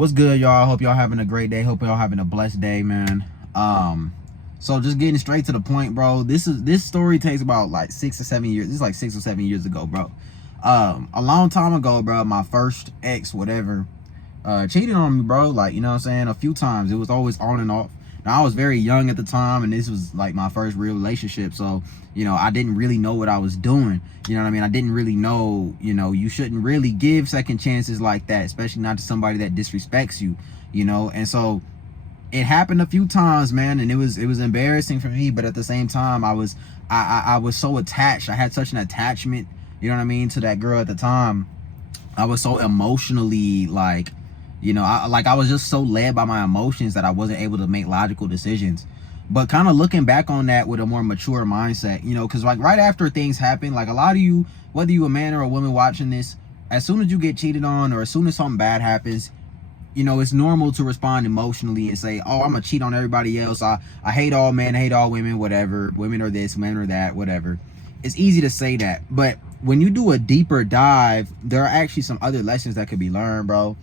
What's good, y'all? Hope y'all having a great day. Hope y'all having a blessed day, man. So just getting straight to the point, bro. This story takes about like 6 or 7 years. This is like 6 or 7 years ago, bro. A long time ago, bro, my first ex, whatever, cheated on me, bro. Like, you know what I'm saying? A few times. It was always on and off. Now, I was very young at the time, and this was like my first real relationship. So, I didn't really know what I was doing. You know what I mean? I didn't really know, you shouldn't really give second chances like that, especially not to somebody that disrespects you, And so it happened a few times, man, and it was embarrassing for me, but at the same time, I was so attached. I had such an attachment, you know what I mean, to that girl at the time. I was so emotionally like, I was just so led by my emotions that I wasn't able to make logical decisions. But kind of looking back on that with a more mature mindset, because like right after things happen, like a lot of you, whether you a man or a woman watching this, as soon as you get cheated on or as soon as something bad happens, it's normal to respond emotionally and say, oh, I'm gonna cheat on everybody else. I hate all men, I hate all women, whatever. Women are this, men are that, whatever. It's easy to say that. But when you do a deeper dive, there are actually some other lessons that could be learned, bro.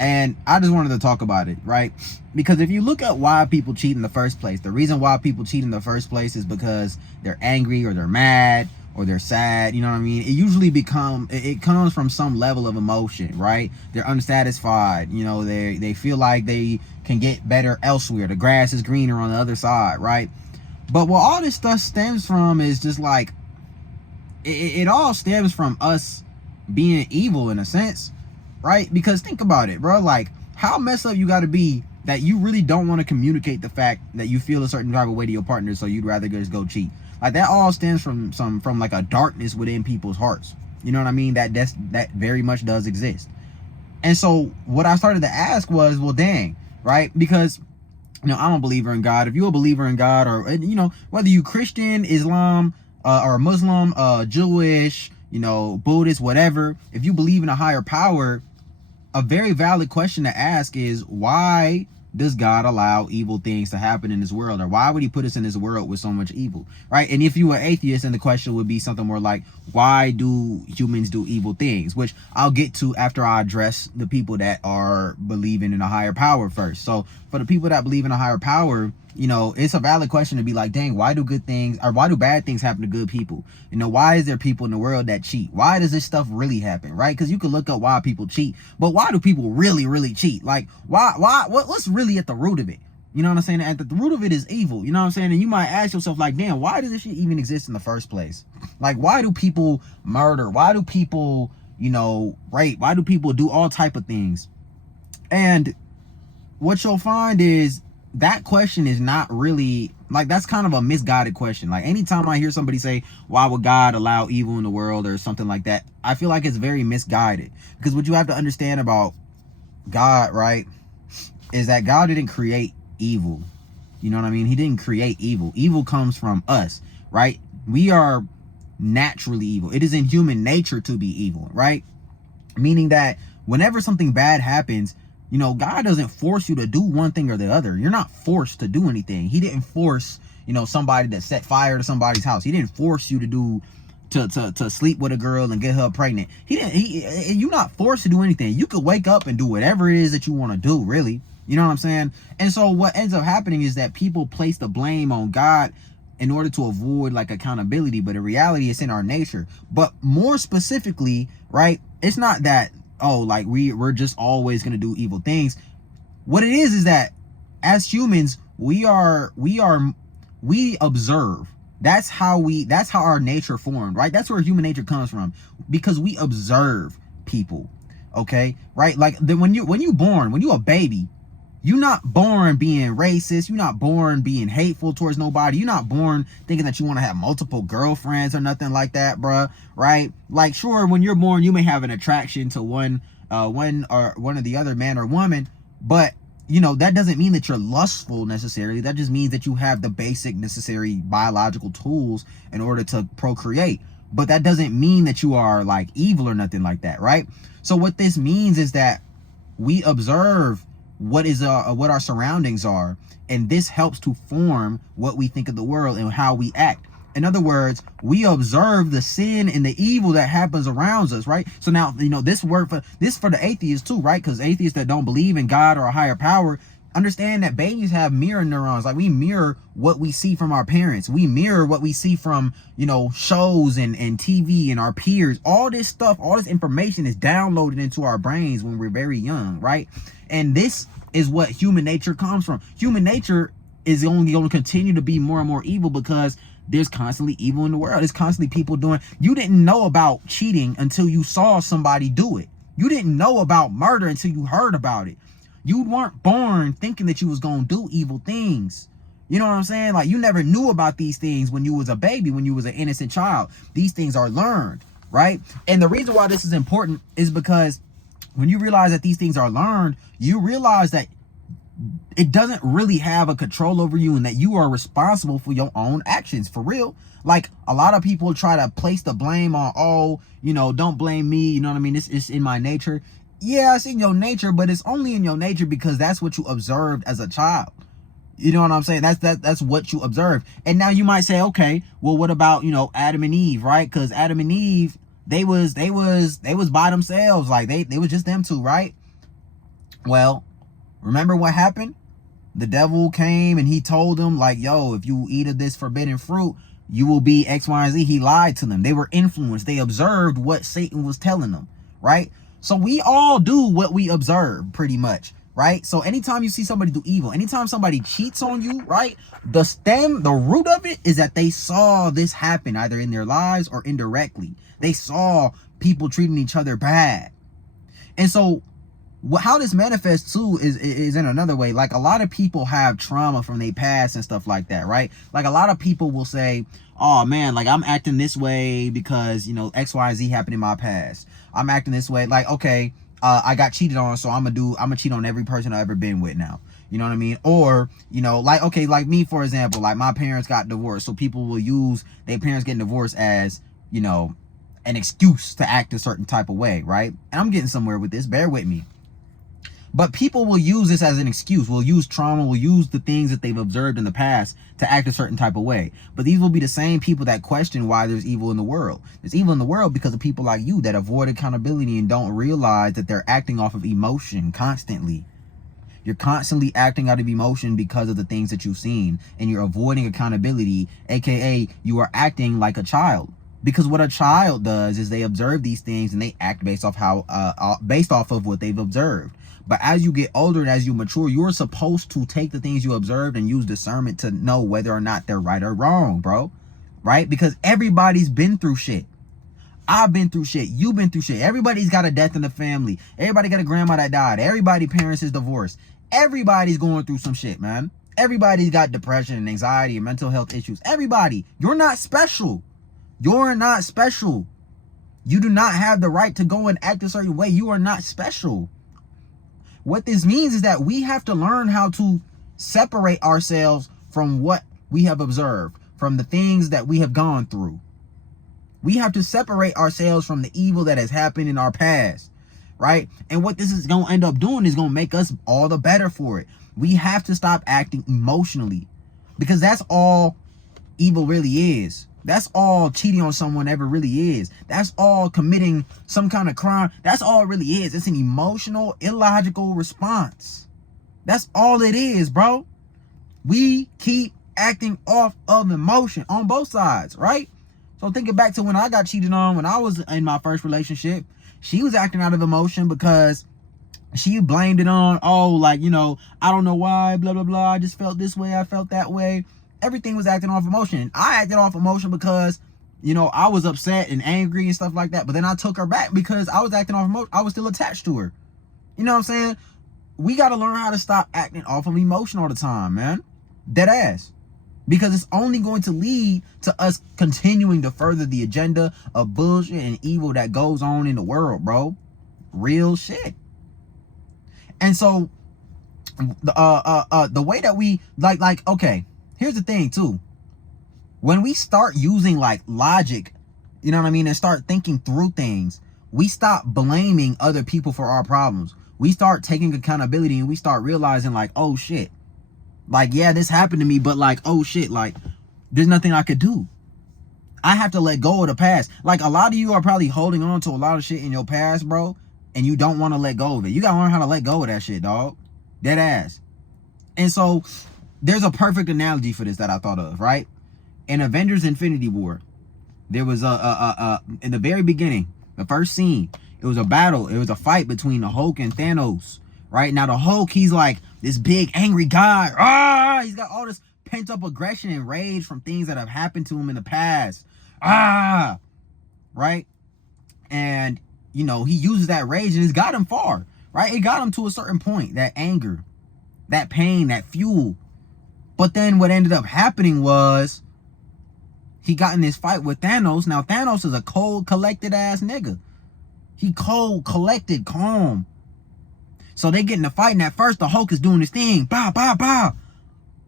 And I just wanted to talk about it, right? Because if you look at why people cheat in the first place, the reason why people cheat in the first place is because they're angry or they're mad or they're sad, you know what I mean? It comes from some level of emotion, right? They're unsatisfied, they feel like they can get better elsewhere. The grass is greener on the other side, right? But what all this stuff stems from is just like, it all stems from us being evil in a sense, right? Because think about it, bro. Like, how messed up you got to be that you really don't want to communicate the fact that you feel a certain type of way to your partner, so you'd rather just go cheat. Like, that all stems from like a darkness within people's hearts. You know what I mean? That very much does exist. And so what I started to ask was, well, dang, right? Because I'm a believer in God. If you're a believer in God, or whether you Christian, Islam, or Muslim, Jewish, Buddhist, whatever, if you believe in a higher power, a very valid question to ask is, why does God allow evil things to happen in this world? Or why would he put us in this world with so much evil, right? And if you were atheist, then the question would be something more like, why do humans do evil things? Which I'll get to after I address the people that are believing in a higher power first. So for the people that believe in a higher power, it's a valid question to be like, dang, why do bad things happen to good people? Why is there people in the world that cheat? Why does this stuff really happen, right? Because you can look up why people cheat, but why do people really, really cheat? Like, what's really at the root of it? You know what I'm saying? At the root of it is evil, you know what I'm saying? And you might ask yourself, like, damn, why does this shit even exist in the first place? Like, why do people murder? Why do people, rape? Why do people do all type of things? And what you'll find is that question is not really, like, that's kind of a misguided question. Like, anytime I hear somebody say, why would God allow evil in the world or something like that, I feel like it's very misguided. Because what you have to understand about God, right, is that God didn't create evil. You know what I mean? He didn't create evil. Evil comes from us, right? We are naturally evil. It is in human nature to be evil, right? Meaning that whenever something bad happens, God doesn't force you to do one thing or the other. You're not forced to do anything. He didn't force, somebody that set fire to somebody's house. He didn't force you to sleep with a girl and get her pregnant. You're not forced to do anything. You could wake up and do whatever it is that you want to do, really. You know what I'm saying? And so what ends up happening is that people place the blame on God in order to avoid like accountability. But in reality, it's in our nature. But more specifically, right, it's not that, oh, like we're just always going to do evil things. What it is that as humans, we observe. That's how our nature formed, right? That's where human nature comes from, because we observe people. Okay, right? Like when you're a baby, you're not born being racist. You're not born being hateful towards nobody. You're not born thinking that you want to have multiple girlfriends or nothing like that, bruh. Right? Like, sure, when you're born, you may have an attraction to one of the other, man or woman, but that doesn't mean that you're lustful necessarily. That just means that you have the basic necessary biological tools in order to procreate. But that doesn't mean that you are like evil or nothing like that, right? So what this means is that we observe what our surroundings are, and this helps to form what we think of the world and how we act. In other words, we observe the sin and the evil that happens around us, right? So now, this work for the atheists too, right? Because atheists that don't believe in God or a higher power understand that babies have mirror neurons. Like, we mirror what we see from our parents. We mirror what we see from, shows and TV and our peers. All this stuff, all this information is downloaded into our brains when we're very young, right? And this is what human nature comes from. Human nature is only going to continue to be more and more evil because there's constantly evil in the world. There's constantly people doing. You didn't know about cheating until you saw somebody do it. You didn't know about murder until you heard about it. You weren't born thinking that you was going to do evil things. You know what I'm saying? Like, you never knew about these things when you was a baby, when you was an innocent child. These things are learned, right? And the reason why this is important is because when you realize that these things are learned, you realize that it doesn't really have a control over you and that you are responsible for your own actions, for real. Like, a lot of people try to place the blame on, don't blame me, you know what I mean? It's in my nature. Yeah, it's in your nature, but it's only in your nature because that's what you observed as a child. You know what I'm saying? That's what you observed. And now you might say, okay, well, what about, Adam and Eve, right? Because Adam and Eve, they was by themselves. Like, they was just them two, right? Well, remember what happened? The devil came and he told them, like, yo, if you eat of this forbidden fruit, you will be X, Y, and Z. He lied to them. They were influenced. They observed what Satan was telling them, right? So we all do what we observe, pretty much, right? So anytime you see somebody do evil, anytime somebody cheats on you, right? The root of it is that they saw this happen either in their lives or indirectly. They saw people treating each other bad. And so how this manifests too is in another way. Like, a lot of people have trauma from their past and stuff like that, right? Like, a lot of people will say, oh man, like, I'm acting this way because, X, Y, Z happened in my past. I'm acting this way. Like, okay, I got cheated on, so I'm gonna cheat on every person I've ever been with now. You know what I mean? Or, like, okay, like me, for example, like, my parents got divorced. So people will use their parents getting divorced as, an excuse to act a certain type of way, right? And I'm getting somewhere with this. Bear with me. But people will use this as an excuse. Will use trauma, will use the things that they've observed in the past to act a certain type of way. But these will be the same people that question why there's evil in the world. There's evil in the world because of people like you that avoid accountability and don't realize that they're acting off of emotion constantly. You're constantly acting out of emotion because of the things that you've seen, and you're avoiding accountability, aka you are acting like a child. Because what a child does is they observe these things and they act based off of what they've observed. But as you get older and as you mature, you're supposed to take the things you observed and use discernment to know whether or not they're right or wrong, bro. Right? Because everybody's been through shit. I've been through shit. You've been through shit. Everybody's got a death in the family. Everybody got a grandma that died. Everybody's parents is divorced. Everybody's going through some shit, man. Everybody's got depression and anxiety and mental health issues. Everybody. You're not special. You're not special. You do not have the right to go and act a certain way. You are not special. What this means is that we have to learn how to separate ourselves from what we have observed, from the things that we have gone through. We have to separate ourselves from the evil that has happened in our past, right? And what this is going to end up doing is going to make us all the better for it. We have to stop acting emotionally, because that's all evil really is. That's all cheating on someone ever really is. That's all committing some kind of crime. That's all it really is. It's an emotional, illogical response. That's all it is, bro. We keep acting off of emotion on both sides, right? So thinking back to when I got cheated on, when I was in my first relationship, she was acting out of emotion because she blamed it on, I don't know why, blah, blah, blah. I just felt this way. I felt that way. Everything was acting off emotion. I acted off emotion because, I was upset and angry and stuff like that. But then I took her back because I was acting off emotion. I was still attached to her. You know what I'm saying? We got to learn how to stop acting off of emotion all the time, man. Dead ass. Because it's only going to lead to us continuing to further the agenda of bullshit and evil that goes on in the world, bro. Real shit. And so, the way that we, okay. Here's the thing too. When we start using logic, you know what I mean, and start thinking through things, we stop blaming other people for our problems. We start taking accountability and we start realizing oh shit. Yeah, this happened to me, but oh shit, there's nothing I could do. I have to let go of the past. Like, a lot of you are probably holding on to a lot of shit in your past, bro, and you don't want to let go of it. You gotta learn how to let go of that shit, dog. Dead ass. And so there's a perfect analogy for this that I thought of, right? In Avengers Infinity War, there was in the very beginning, the first scene, it was a battle. It was a fight between the Hulk and Thanos, right? Now the Hulk, he's like this big angry guy. He's got all this pent up aggression and rage from things that have happened to him in the past. Right? And, you know, he uses that rage and it's got him far, right? It got him to a certain point, that anger, that pain, that fuel. But then what ended up happening was he got in this fight with Thanos. Now, Thanos is a cold, collected ass nigga. He cold, collected, calm. So they get in the fight, and at first the Hulk is doing his thing. Bah, bah, bah.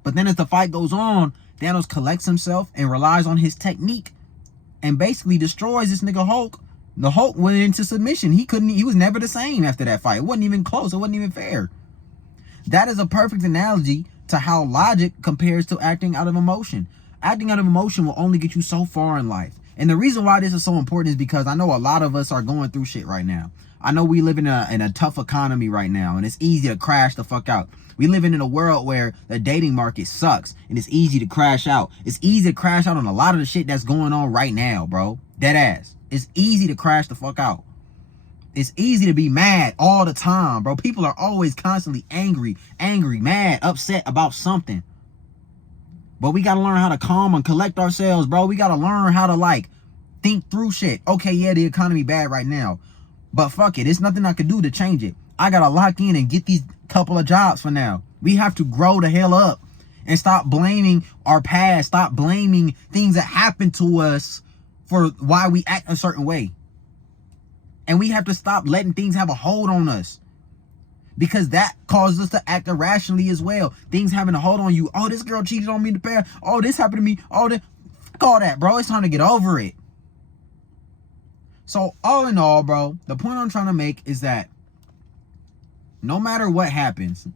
But then as the fight goes on, Thanos collects himself and relies on his technique and basically destroys this nigga Hulk. The Hulk went into submission. He was never the same after that fight. It wasn't even close. It wasn't even fair. That is a perfect analogy to how logic compares to acting out of emotion. Acting out of emotion will only get you so far in life. And the reason why this is so important is because I know a lot of us are going through shit right now. I know we live in a tough economy right now, and it's easy to crash the fuck out. We live in a world where the dating market sucks, and it's easy to crash out. It's easy to crash out on a lot of the shit that's going on right now, bro. Dead ass. It's easy to crash the fuck out. It's easy to be mad all the time, bro. People are always constantly angry, mad, upset about something. But we got to learn how to calm and collect ourselves, bro. We got to learn how to, like, think through shit. Okay, yeah, the economy bad right now. But fuck it. There's nothing I can do to change it. I got to lock in and get these couple of jobs for now. We have to grow the hell up and stop blaming our past. Stop blaming things that happened to us for why we act a certain way. And we have to stop letting things have a hold on us, because that causes us to act irrationally as well. Things having a hold on you. Oh, this girl cheated on me in the past. Oh, this happened to me. Oh, this. Fuck all that, bro. It's time to get over it. So all in all, bro, the point I'm trying to make is that no matter what happens,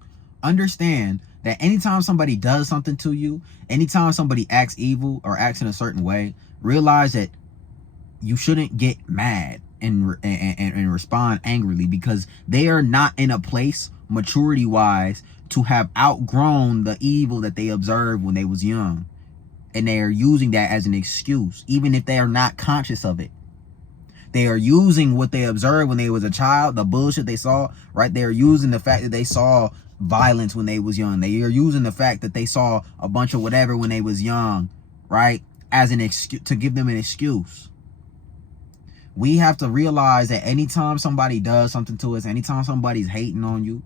understand that anytime somebody does something to you, anytime somebody acts evil or acts in a certain way, realize that you shouldn't get mad and respond angrily, because they are not in a place maturity wise to have outgrown the evil that they observed when they was young, and they are using that as an excuse, even if they are not conscious of it. They are using what they observed when they was a child, the bullshit they saw, right? They are using the fact that they saw violence when they was young. They are using the fact that they saw a bunch of whatever when they was young, right, as an excuse, to give them an excuse. We have to realize that anytime somebody does something to us, anytime somebody's hating on you,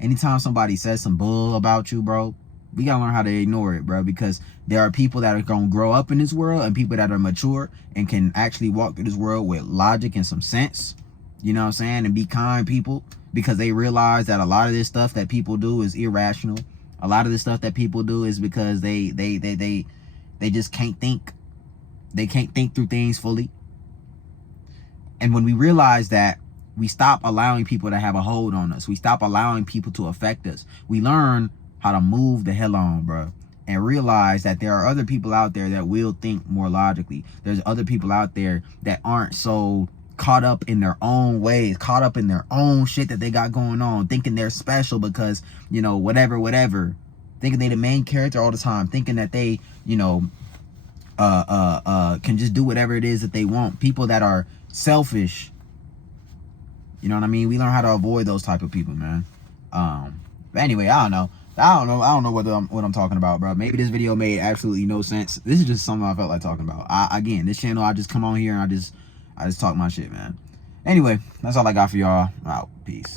anytime somebody says some bull about you, bro, we gotta learn how to ignore it, bro, because there are people that are gonna grow up in this world and people that are mature and can actually walk through this world with logic and some sense, you know what I'm saying, and be kind people, because they realize that a lot of this stuff that people do is irrational. A lot of this stuff that people do is because they just can't think. They can't think through things fully. And when we realize that, we stop allowing people to have a hold on us. We stop allowing people to affect us. We learn how to move the hell on, bro, and realize that there are other people out there that will think more logically. There's other people out there that aren't so caught up in their own ways, caught up in their own shit that they got going on, thinking they're special because, you know, whatever, thinking they the main character all the time, thinking that they, you know, can just do whatever it is that they want. People that are selfish, you know what I mean? We learn how to avoid those type of people, man. But anyway, I don't know what I'm talking about, bro. Maybe this video made absolutely no sense. This is just something I felt like talking about. Again, this channel, I just come on here and I just talk my shit, man. Anyway, that's all I got for y'all. Out. Peace.